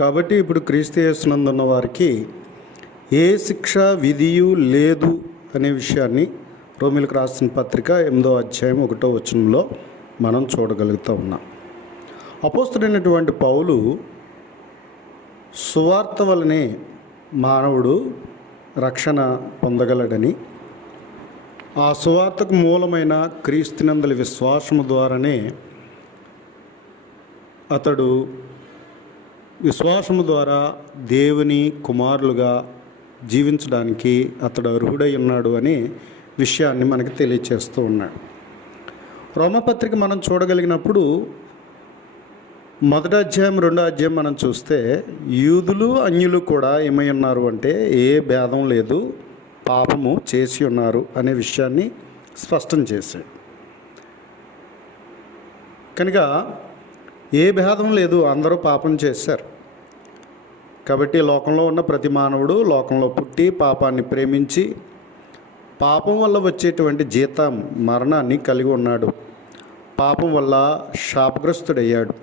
కాబట్టి ఇప్పుడు క్రీస్తు వారికి ఏ శిక్ష విధియు లేదు అనే విషయాన్ని రోమిలకు రాసిన పత్రిక ఎనిమిదో అధ్యాయం ఒకటో వచనంలో మనం చూడగలుగుతూ ఉన్నాం. అపోస్తుడైనటువంటి పౌలు సువార్త వలనే మానవుడు రక్షణ పొందగలడని ఆ సువార్తకు మూలమైన క్రీస్తునందలి విశ్వాసము ద్వారానే అతడు విశ్వాసము ద్వారా దేవుని కుమారులుగా జీవించడానికి అతడు అర్హుడై ఉన్నాడు అనే విషయాన్ని మనకి తెలియచేస్తూ ఉన్నాడు. రోమపత్రిక మనం చూడగలిగినప్పుడు మొదటి అధ్యాయం రెండో అధ్యాయం మనం చూస్తే యూదులు అన్యులు కూడా ఏమై ఉన్నారు అంటే ఏ భేదం లేదు పాపము చేసి ఉన్నారు అనే విషయాన్ని స్పష్టం చేశాడు. కనుక ఏ భేదం లేదు అందరూ పాపం చేశారు. కాబట్టి లోకంలో ఉన్న ప్రతి మానవుడు లోకంలో పుట్టి పాపాన్ని ప్రేమించి పాపం వల్ల వచ్చేటువంటి జీతం మరణాన్ని కలిగి ఉన్నాడు. పాపం వల్ల శాపగ్రస్తుడయ్యాడు.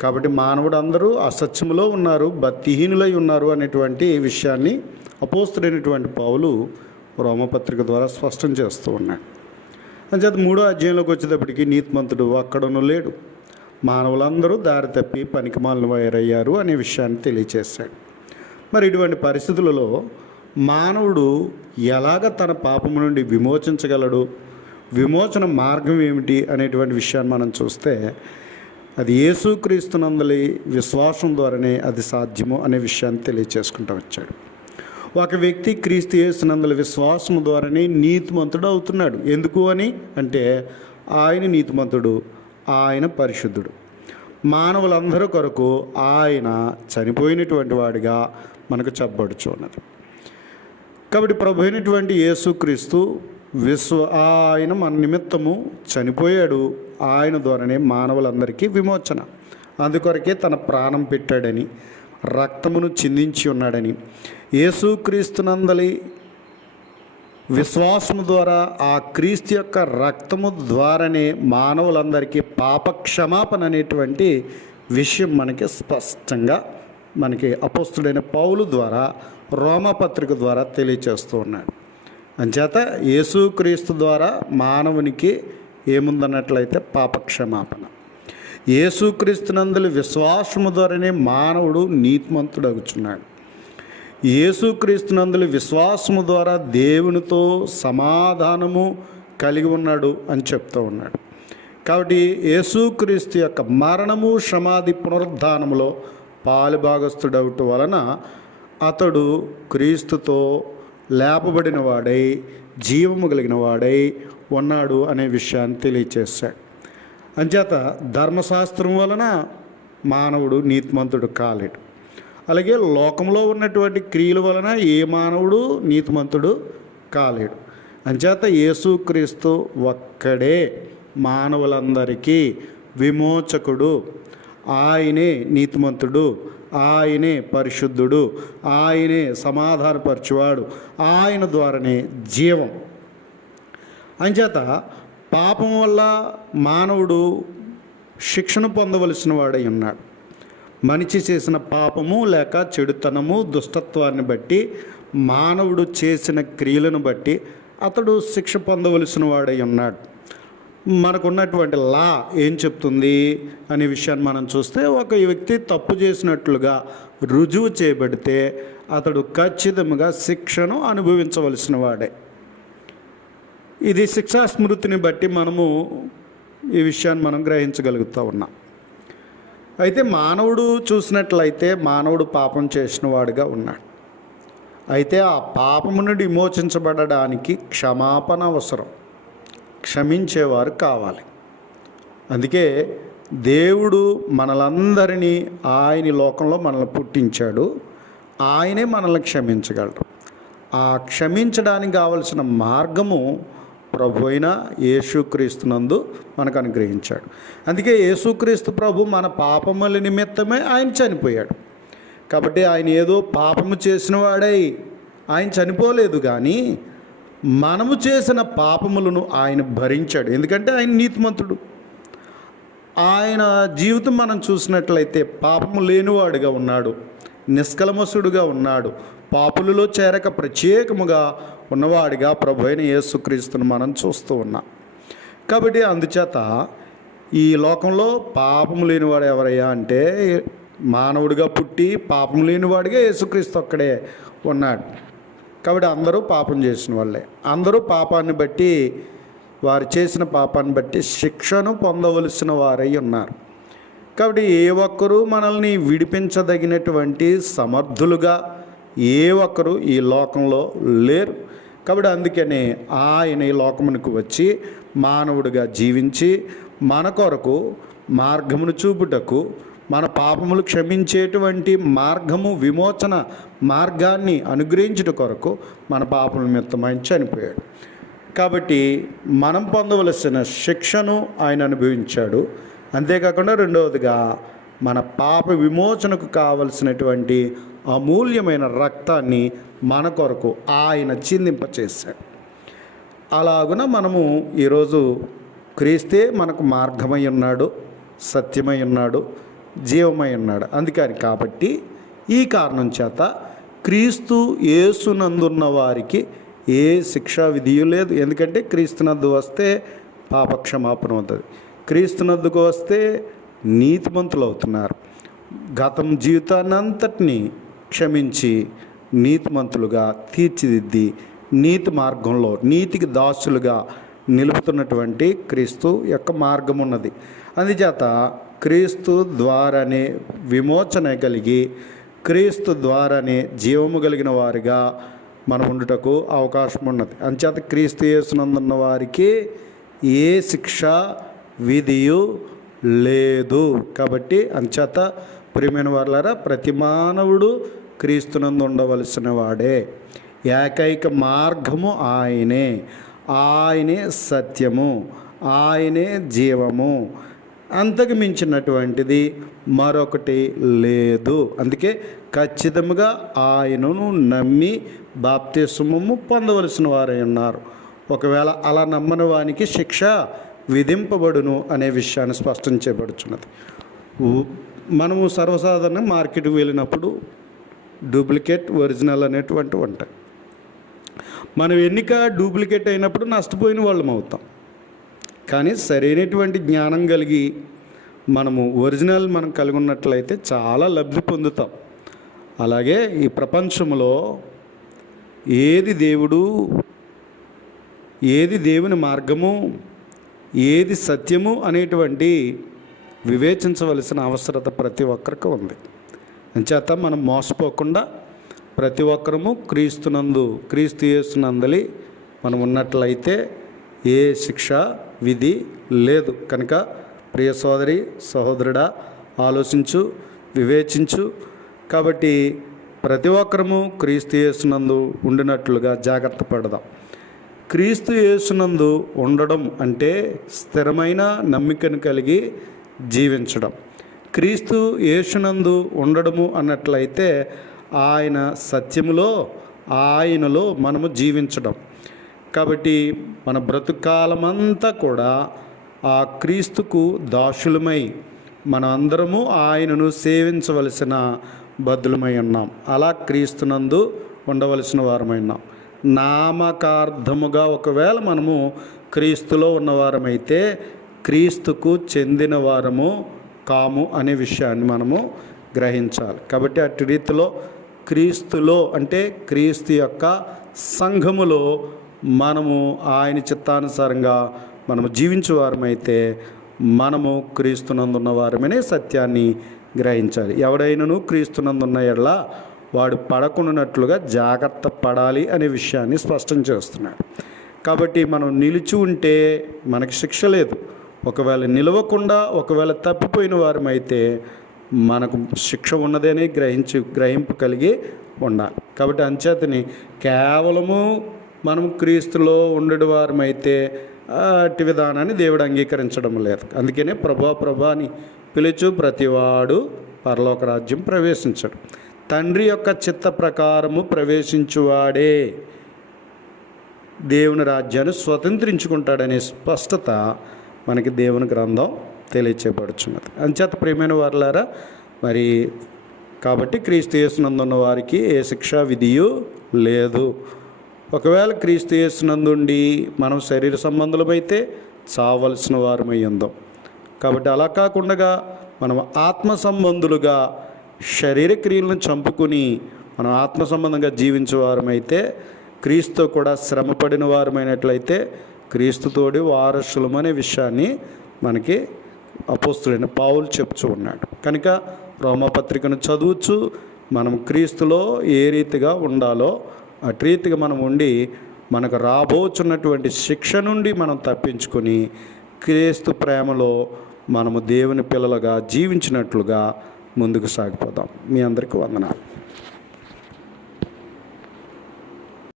కాబట్టి మానవుడు అందరూ అసత్యములో ఉన్నారు భక్తిహీనులై ఉన్నారు అనేటువంటి విషయాన్ని అపోస్తుడైనటువంటి పావులు రోమపత్రిక ద్వారా స్పష్టం చేస్తూ ఉన్నాడు. అంచేత మూడో అధ్యాయంలోకి వచ్చేటప్పటికి నీతిమంతుడు అక్కడను లేడు. మానవులందరూ దారి తప్పి పనికిమాలను వైరయ్యారు అనే విషయాన్ని తెలియచేశాడు. మరి ఇటువంటి పరిస్థితులలో మానవుడు ఎలాగ తన పాపము నుండి విమోచించగలడు? విమోచన మార్గం ఏమిటి అనేటువంటి విషయాన్ని మనం చూస్తే అది యేసుక్రీస్తునందలి విశ్వాసం ద్వారానే అది సాధ్యము అనే విషయాన్ని తెలియచేసుకుంటూ వచ్చాడు. ఒక వ్యక్తి క్రీస్తు యేసునందల విశ్వాసం ద్వారానే నీతిమంతుడు అవుతున్నాడు. ఎందుకు అని? అంటే ఆయన నీతిమంతుడు. ఆయన పరిశుద్ధుడు. మానవులందరి కొరకు ఆయన చనిపోయినటువంటి వాడిగా మనకు చెప్పబడుచున్నది. కాబట్టి ప్రభు అయినటువంటి యేసుక్రీస్తు విశ్వ ఆయన మన నిమిత్తము చనిపోయాడు. ఆయన ద్వారానే మానవులందరికీ విమోచన. అందుకొరకే తన ప్రాణం పెట్టాడని రక్తమును చిందించి ఉన్నాడని యేసుక్రీస్తునందలి విశ్వాసము ద్వారా ఆ క్రీస్తు యొక్క రక్తము ద్వారానే మానవులందరికీ పాప క్షమాపణ అనేటువంటి విషయం మనకి స్పష్టంగా మనకి అపోస్తుడైన పౌలు ద్వారా రోమపత్రిక ద్వారా తెలియచేస్తూ ఉన్నాడు. అంచేత యేసుక్రీస్తు ద్వారా మానవునికి ఏముందన్నట్లయితే పాప క్షమాపణ యేసుక్రీస్తునందులు విశ్వాసము ద్వారానే మానవుడు నీతిమంతుడగుచున్నాడు. యేసుక్రీస్తునందులు విశ్వాసము ద్వారా దేవునితో సమాధానము కలిగి ఉన్నాడు అని చెప్తూ ఉన్నాడు. కాబట్టి యేసుక్రీస్తు యొక్క మరణము సమాధి పునరుద్ధానములో పాలుభాగస్థుడవటం వలన అతడు క్రీస్తుతో లేపబడిన వాడై జీవము కలిగిన వాడై ఉన్నాడు అనే విషయాన్ని తెలియచేశాడు. అంచేత ధర్మశాస్త్రం వలన మానవుడు నీతిమంతుడు కాలేడు. అలాగే లోకంలో ఉన్నటువంటి క్రియల వలన ఏ మానవుడు నీతిమంతుడు కాలేడు. అంచేత యేసుక్రీస్తు ఒక్కడే మానవులందరికీ విమోచకుడు ఆయనే నీతిమంతుడు ఆయనే పరిశుద్ధుడు ఆయనే సమాధానపరచువాడు ఆయన ద్వారానే జీవం. అంచేత పాపం వల్ల మానవుడు శిక్షణ పొందవలసిన వాడై ఉన్నాడు. మనిషి చేసిన పాపము లేక చెడుతనము దుష్టత్వాన్ని బట్టి మానవుడు చేసిన క్రియలను బట్టి అతడు శిక్ష పొందవలసిన వాడై ఉన్నాడు. మనకున్నటువంటి లా ఏం చెప్తుంది అనే విషయాన్ని మనం చూస్తే ఒక వ్యక్తి తప్పు చేసినట్లుగా రుజువు చేయబడితే అతడు ఖచ్చితంగా శిక్షను అనుభవించవలసిన వాడే. ఇది శిక్షా స్మృతిని బట్టి మనము ఈ విషయాన్ని మనం గ్రహించగలుగుతూ ఉన్నాం. అయితే మానవుడు చూసినట్లయితే మానవుడు పాపం చేసిన వాడుగా ఉన్నాడు. అయితే ఆ పాపము నుండి విమోచించబడడానికి క్షమాపణ అవసరం. క్షమించేవారు కావాలి. అందుకే దేవుడు మనలందరినీ ఆయన లోకంలో మనల్ని పుట్టించాడు. ఆయనే మనల్ని క్షమించగలడు. ఆ క్షమించడానికి కావలసిన మార్గము ప్రభు అయిన యేసుక్రీస్తునందు మనకు అనుగ్రహించాడు. అందుకే యేసుక్రీస్తు ప్రభు మన పాపముల నిమిత్తమే ఆయన చనిపోయాడు. కాబట్టి ఆయన ఏదో పాపము చేసిన వాడై ఆయన చనిపోలేదు కానీ మనము చేసిన పాపములను ఆయన భరించాడు. ఎందుకంటే ఆయన నీతిమంతుడు. ఆయన జీవితం మనం చూసినట్లయితే పాపము లేనివాడుగా ఉన్నాడు. నిష్కలమసుడుగా ఉన్నాడు. పాపులలో చేరక ప్రత్యేకముగా ఉన్నవాడిగా ప్రభు అయిన యేసుక్రీస్తును మనం చూస్తూ ఉన్నాం. కాబట్టి అందుచేత ఈ లోకంలో పాపము లేనివాడు ఎవరయ్యా అంటే మానవుడిగా పుట్టి పాపం లేనివాడిగా యేసుక్రీస్తు ఒక్కడే ఉన్నాడు. కాబట్టి అందరూ పాపం చేసిన వాళ్ళే. అందరూ పాపాన్ని బట్టి వారు చేసిన పాపాన్ని బట్టి శిక్షను పొందవలసిన వారై ఉన్నారు. కాబట్టి ఏ ఒక్కరూ మనల్ని విడిపించదగినటువంటి సమర్థులుగా ఏ ఒక్కరు ఈ లోకంలో లేరు. కాబట్టి అందుకనే ఆయన ఈ లోకమునకు వచ్చి మానవుడిగా జీవించి మన కొరకు మార్గమును చూపుటకు మన పాపములు క్షమించేటువంటి మార్గము విమోచన మార్గాన్ని అనుగ్రహించుట కొరకు మన పాపల నిమిత్తమై చనిపోయాడు. కాబట్టి మనం పొందవలసిన శిక్షను ఆయన అనుభవించాడు. అంతేకాకుండా రెండవదిగా మన పాప విమోచనకు కావలసినటువంటి అమూల్యమైన రక్తాన్ని మన కొరకు ఆయన చిందింపచేశాడు. అలాగున మనము ఈరోజు క్రీస్తే మనకు మార్గమై ఉన్నాడు సత్యమై ఉన్నాడు జీవమై ఉన్నాడు. అందుకని కాబట్టి ఈ కారణం చేత క్రీస్తు యేసునందున్న వారికి ఏ శిక్షా విధియు లేదు. ఎందుకంటే క్రీస్తునందు వస్తే పాపక్షమాపణ అవుతుంది. క్రీస్తునందుకు వస్తే నీతిమంతులు అవుతున్నారు. గతం జీవితాన్ని అంతటినీ క్షమించి నీతిమంతులుగా తీర్చిదిద్ది నీతి మార్గంలో నీతికి దాసులుగా నిలుపుతున్నటువంటి క్రీస్తు యొక్క మార్గం ఉన్నది అందుచేత క్రీస్తు ద్వారానే విమోచన కలిగి క్రీస్తు ద్వారానే జీవము కలిగిన వారిగా మనం ఉండుటకు అవకాశం ఉన్నది అంచేత క్రీస్తు చేస్తున్నందున్న వారికి ఏ శిక్ష విధియు లేదు. కాబట్టి అంచేత ప్రియమైన వాళ్ళారా ప్రతి మానవుడు క్రీస్తునందు ఉండవలసిన వాడే. ఏకైక మార్గము ఆయనే. ఆయనే సత్యము. ఆయనే జీవము. అంతకు మించినటువంటిది మరొకటి లేదు. అందుకే ఖచ్చితంగా ఆయనను నమ్మి బాప్తిస్మము పొందవలసిన వారై ఉన్నారు. ఒకవేళ అలా నమ్మని వానికి శిక్ష విధింపబడును అనే విషయాన్ని స్పష్టం చేయబడుచున్నది మనము సర్వసాధారణ మార్కెట్కి వెళ్ళినప్పుడు డూప్లికేట్ ఒరిజినల్ అనేటువంటివి ఉంటాయి మనం ఎన్నిక డూప్లికేట్ అయినప్పుడు నష్టపోయిన వాళ్ళం అవుతాం. కానీ సరైనటువంటి జ్ఞానం కలిగి మనము ఒరిజినల్ మనం కలిగి ఉన్నట్లయితే చాలా లబ్ధి పొందుతాం. అలాగే ఈ ప్రపంచంలో ఏది దేవుడు ఏది దేవుని మార్గము ఏది సత్యము అనేటువంటి వివేచించవలసిన అవసరత ప్రతి ఒక్కరికి ఉంది. చేత మనం మోసపోకుండా ప్రతి ఒక్కరము క్రీస్తునందు క్రీస్తు చేస్తున్నందలి మనం ఉన్నట్లయితే ఏ శిక్ష విధి లేదు. కనుక ప్రియ సోదరి సహోదరుడా ఆలోచించు వివేచించు. కాబట్టి ప్రతి ఒక్కరము క్రీస్తు యేసునందు ఉండినట్లుగా జాగ్రత్త పడదాం. క్రీస్తు యేసునందు ఉండడం అంటే స్థిరమైన నమ్మికను కలిగి జీవించడం. క్రీస్తు యేసునందు ఉండడము అన్నట్లయితే ఆయన సత్యములో ఆయనలో మనము జీవించడం. కాబట్టి మన బ్రతుకాలమంతా కూడా ఆ క్రీస్తుకు దాసులమై మనందరము ఆయనను సేవించవలసిన బదులమై ఉన్నాం. అలా క్రీస్తునందు ఉండవలసిన వారమై ఉన్నాం. నామకార్థముగా ఒకవేళ మనము క్రీస్తులో ఉన్నవారమైతే క్రీస్తుకు చెందిన వారము కాము అనే విషయాన్ని మనము గ్రహించాలి. కాబట్టి అటు రీతిలో క్రీస్తులో అంటే క్రీస్తు యొక్క సంఘములో మనము ఆయన చిత్తానుసారంగా మనము జీవించే వారమైతే మనము క్రీస్తునందున్న వారమనే సత్యాన్ని గ్రహించాలి. ఎవడైనను క్రీస్తునందున్న ఎడల వాడు పడకుండానట్లుగా జాగ్రత్త పడాలి అనే విషయాన్ని స్పష్టం చేస్తున్నాడు. కాబట్టి మనం నిలిచి ఉంటే మనకి శిక్ష లేదు. ఒకవేళ నిలవకుండా ఒకవేళ తప్పిపోయిన వారమైతే మనకు శిక్ష ఉన్నదని గ్రహించి గ్రహింపు కలిగి ఉండాలి. కాబట్టి అంచేతని కేవలము మనం క్రీస్తులో ఉండడు వారమైతే అట్టి విధానాన్ని దేవుడు అంగీకరించడం లేదు. అందుకనే ప్రభా ప్రభా అని పిలుచు ప్రతివాడు పరలోక రాజ్యం ప్రవేశించడు. తండ్రి యొక్క చిత్త ప్రకారము ప్రవేశించువాడే. దేవుని రాజ్యాన్ని స్వతంత్రించుకుంటాడనే స్పష్టత మనకి దేవుని గ్రంథం తెలియచేయబడుచున్నది. అంచేత ప్రియమైన వారులారా మరి కాబట్టి క్రీస్తు యేసునందున్న వారికి ఏ శిక్ష విధియు లేదు. ఒకవేళ క్రీస్తు యేసునందుండి మనం శరీర సంబంధులమైతే చావలసిన వారమై ఉందాం. కాబట్టి అలా కాకుండా మనం ఆత్మ సంబంధులుగా శరీర క్రియలను చంపుకుని మనం ఆత్మ సంబంధంగా జీవించే వారమైతే క్రీస్తు కూడా శ్రమపడిన వారమైనట్లయితే క్రీస్తుతోడి వారసులమనే విషయాన్ని మనకి అపోస్తుడైన పావులు చెప్తూ ఉన్నాడు. కనుక రోమపత్రికను చదువుచు మనం క్రీస్తులో ఏ రీతిగా ఉండాలో అటు రీతిగా మనం ఉండి మనకు రాబోచున్నటువంటి శిక్ష నుండి మనం తప్పించుకొని క్రీస్తు ప్రేమలో మనము దేవుని పిల్లలుగా జీవించినట్లుగా ముందుకు సాగిపోదాం. మీ అందరికీ వందనాలు.